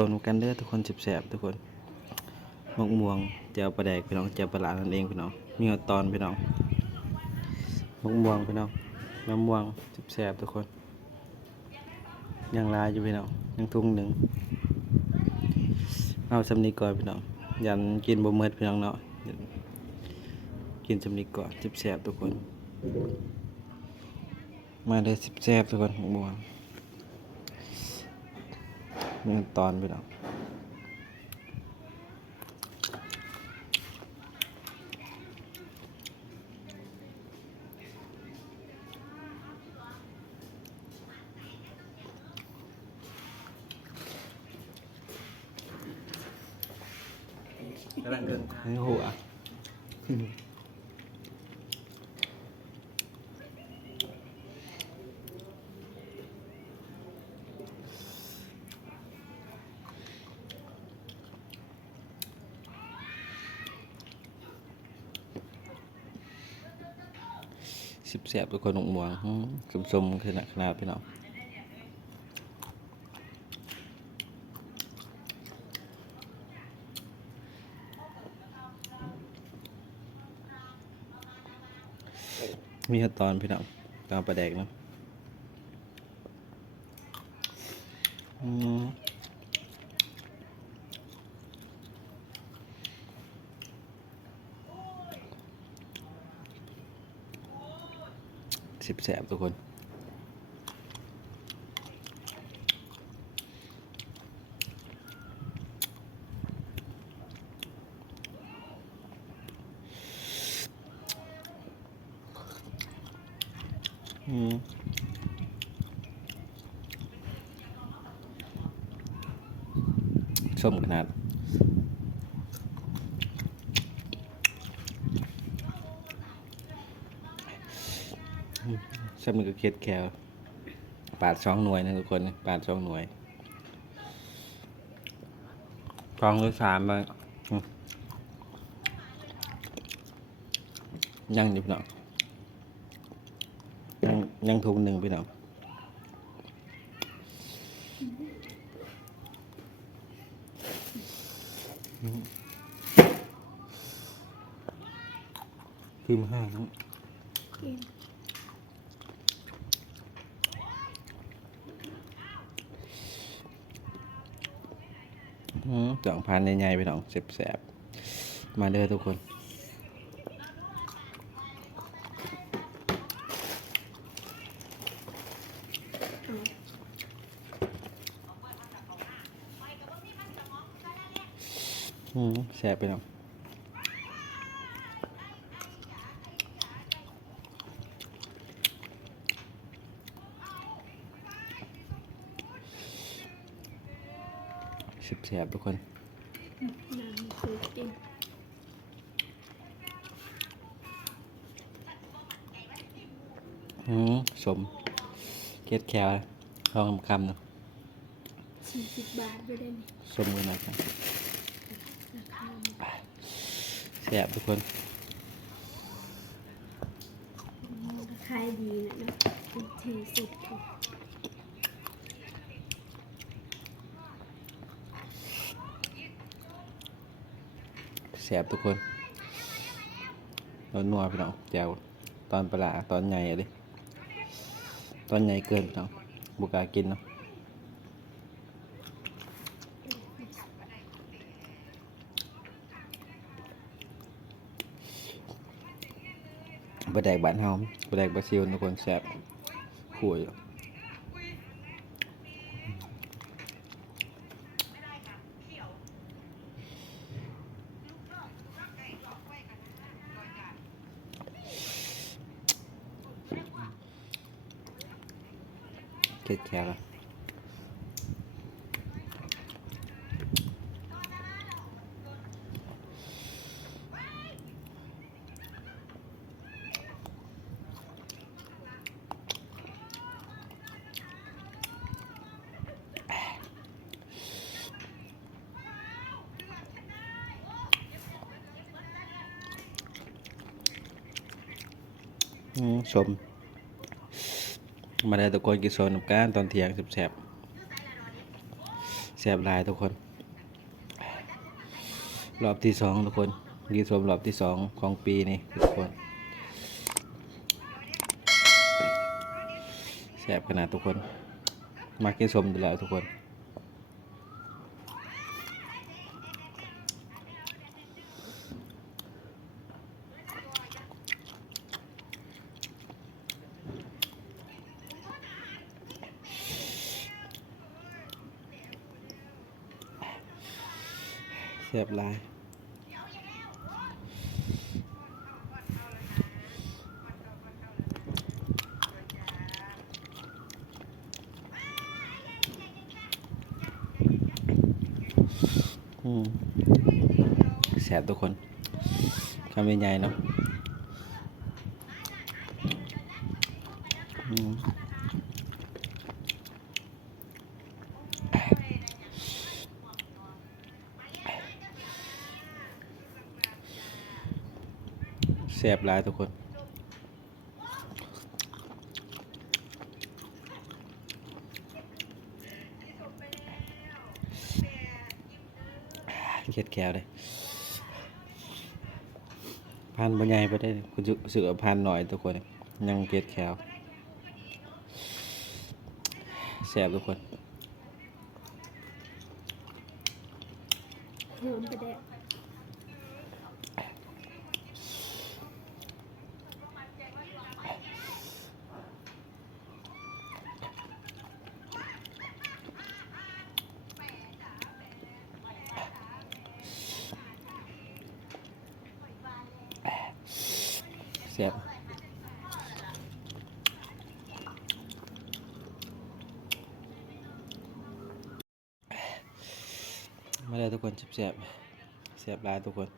ชมกันเด้อทุกคนแสบๆทุกคนมกม่วงเจียวปลาแดกพี่น้องเจียวปลาหลานั่นเองพี่น้องมีหัวตอนพี่น้องมกม่วงพี่น้องมะม่วงแสบๆทุกคนยังลายอยู่พี่น้องยังทุ่งหนึ่งเอาสำนีก่อนพี่น้องยันกินบ่เมิดพี่น้องเนาะกินสำนีก่อนแสบๆทุกคนมาเลยแสบๆทุกคนมกม่วงมีหัวตอนพี่น้องกำลังเดินทาง นี่หัวแสบๆทุกคนมกม่วงสมๆขนาดพี่น้องมีขั้นตอนพี่น้องตามปลาแดกเนาะแสบทุกคนส้มขนาดส้มมันก็เค็ดแควปาด2 หน่วยนะทุกคนปาด2 หน่วยกองหรือ3บ้างยังอยู่พี่น้องยังทุงหนึ่งพี่น้องพิมพ์ห้าเนาะจ่องพันใหญ่ๆพี่น้องแสบๆมาเด้อทุกคนแสบพี่น้องแสบทุกคนน้ำคือกินสมเกล็ดแควลองคำเนาะ40 บาทไปได้นี่สมกันหน่อยครับ ราคา แสบทุกคน ราคาดีนะเนาะเป็นที่สุดค่ะแสบทุกคนนัวพี่น้องแจวตอนปลาตอนใหญ่เลยตอนใหญ่เกินพี่น้องบุกล้ากินเนาะปลาแดกบ้านเฮาปลาแดกบราซิลทุกคนแสบขู่อยู่เกล็ดแควละชมมาได้ตะโกนกินโซนน้ำก้านตอนเที่ยงแสบ ซ่บหลายทุกคน รอบที่สองทุกคนกินสมรอบที่สองของปีนี้ทุกคนแซ่บขนาดทุกคนมากินสมอยู่แล้วทุกคนแซ่บหลายแซ่บทุกคนคำใหญ่ๆเนาะแซ่บหลายทุกคนเค็ดแขวเลยพันบใหญ่ไปได้คุณรู้สึกว่าพันหน่อยทุกคนยังเค็ดแขวแซ่บทุกคน หอมประแดก แซ่บมาเลยทุกคนแซ่บแซ่บหลายทุกคน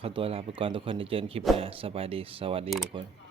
ขอตัวลาไปก่อนทุกคนในเจอกันคลิปหน้าสบายดีสวัสดีทุกคน